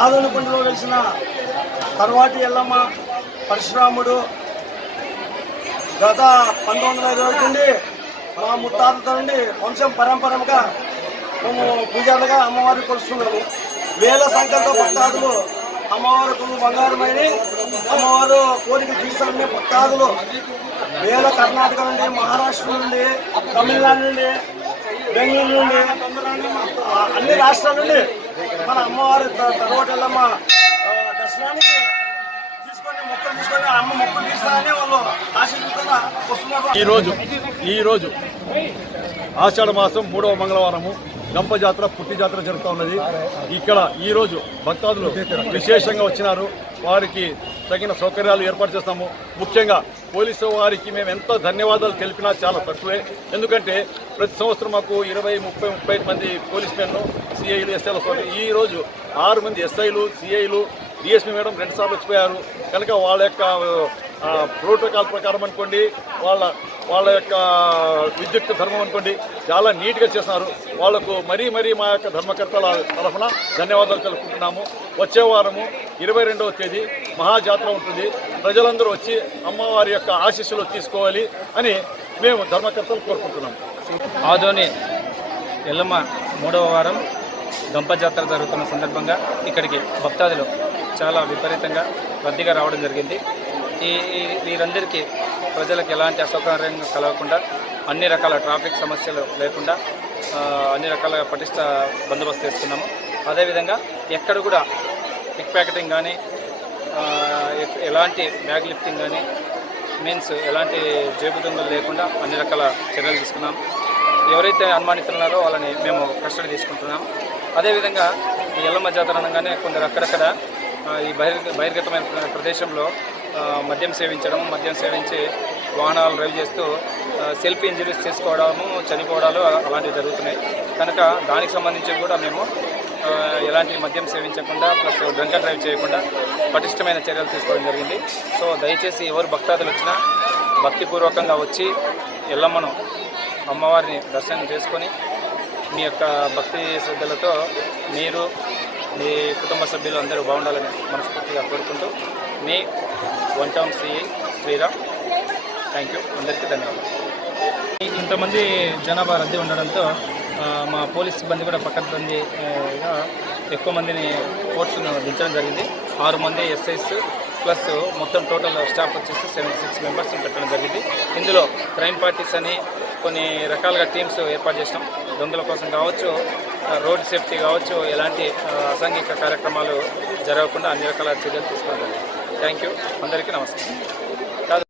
ఆదోనికొండలో వెలిసిన తర్వాటి ఎల్లమ్మ పరశురాముడు గత 1920 నుండి మా ముత్తాతల నుండి వంశం పరంపరగా మేము పూజలుగా అమ్మవారిని కొలుస్తున్నాము. వేల సంఖ్యలో భక్తాదులు అమ్మవారికి బంగారమైన అమ్మవారు కోరికలు తీర్చాలనే భక్తాదులు వేల కర్ణాటక నుండి, మహారాష్ట్ర నుండి, తమిళనాడు నుండి, బెంగళూరు నుండి, అన్ని రాష్ట్రాల నుండి మన అమ్మవారి తర్వాటి ఎల్లమ్మ దర్శనానికి తీసుకొని అమ్మ మొక్కులు తీర్చాలని వాళ్ళు ఆశీర్వదించుకుని వస్తున్నారు. ఈరోజు ఆషాఢ మాసం 3వ మంగళవారము గంప జాతర పుట్టి జాతర జరుగుతూ ఉన్నది. ఇక్కడ ఈరోజు భక్తాదులు విశేషంగా వచ్చినారు. వారికి తగిన సౌకర్యాలు ఏర్పాటు చేస్తాము. ముఖ్యంగా పోలీసు వారికి మేము ఎంత ధన్యవాదాలు తెలిపినా చాలా తక్కువే. ఎందుకంటే ప్రతి సంవత్సరం మాకు 20-30 మంది పోలీస్ మెన్లు, సిఐలు, ఎస్ఐలు ఈరోజు 6 మంది ఎస్ఐలు, సిఐలు, డిఎస్పీ మేడం 2 సార్లు వచ్చిపోయారు. కనుక వాళ్ళ యొక్క ప్రోటోకాల్ ప్రకారం అనుకోండి, వాళ్ళ యొక్క విద్యుత్ ధర్మం అనుకోండి చాలా నీట్గా చేస్తున్నారు. వాళ్లకు మరీ మా యొక్క ధర్మకర్తల తరఫున ధన్యవాదాలు తెలుపుకుంటున్నాము. వచ్చే వారము 22వ తేదీ మహాజాతర ఉంటుంది. ప్రజలందరూ వచ్చి అమ్మవారి యొక్క ఆశీస్సులు తీసుకోవాలి అని మేము ధర్మకర్తలు కోరుకుంటున్నాము. ఆదోని ఎల్లమ్మ 3వ వారం గంప జాతర జరుగుతున్న సందర్భంగా ఇక్కడికి భక్తాదులు చాలా విపరీతంగా రద్దీగా రావడం జరిగింది. వీరందరికీ ప్రజలకు ఎలాంటి అసౌకర్యం కలగకుండా అన్ని రకాల ట్రాఫిక్ సమస్యలు లేకుండా అన్ని రకాల పటిష్ట బందోబస్తు చేస్తున్నాము. అదేవిధంగా ఎక్కడ కూడా పిక్ ప్యాకెటింగ్ కానీ ఎలాంటి బ్యాగ్ లిఫ్టింగ్ కానీ మీన్స్ ఎలాంటి జేబు దొంగలు లేకుండా అన్ని రకాల చర్యలు తీసుకున్నాం. ఎవరైతే అనుమానితున్నారో వాళ్ళని మేము కస్టడీ తీసుకుంటున్నాం. అదేవిధంగా ఈ ఎల్లమ్మ జాతర అనగానే కొందరు అక్కడక్కడ ఈ బహిర్గతమైన ప్రదేశంలో మద్యం సేవించి వాహనాలు డ్రైవ్ చేస్తూ సెల్ఫ్ ఇంజరీస్ చేసుకోవడము, చనిపోవడాలు అలాంటివి జరుగుతున్నాయి. కనుక దానికి సంబంధించి కూడా మేము ఎలాంటి మద్యం సేవించకుండా ప్లస్ డ్రంక్ అండ్ డ్రైవ్ చేయకుండా పటిష్టమైన చర్యలు తీసుకోవడం జరిగింది. సో దయచేసి ఎవరు భక్తాదులు వచ్చినా భక్తిపూర్వకంగా వచ్చి ఎల్లమ్మను అమ్మవారిని దర్శనం చేసుకొని మీ యొక్క భక్తి శ్రద్ధలతో మీరు మీ కుటుంబ సభ్యులు అందరూ బాగుండాలని మనస్ఫూర్తిగా కోరుకుంటూ మీ 1 town CI Sriram. Thank you. అందరికీ ధన్యవాదాలు. ఇంతమంది జనాభా రద్దీ ఉండడంతో మా పోలీస్ సిబ్బంది కూడా పకడ్బందీగా ఎక్కువ మందిని ఫోర్స్ను దించడం జరిగింది. 6 మంది ఎస్ఐస్ ప్లస్ మొత్తం టోటల్ స్టాఫ్ వచ్చేసి 76 మెంబర్స్ని పెట్టడం జరిగింది. ఇందులో క్రైమ్ పార్టీస్ అని కొన్ని రకాలుగా టీమ్స్ ఏర్పాటు చేసినాం. దొంగల కోసం కావచ్చు, రోడ్ సేఫ్టీ కావచ్చు, ఎలాంటి అసాంఘిక కార్యక్రమాలు జరగకుండా అన్ని రకాల చర్యలు తీసుకోవాలి. Thank you. అందరికీ నమస్కారం.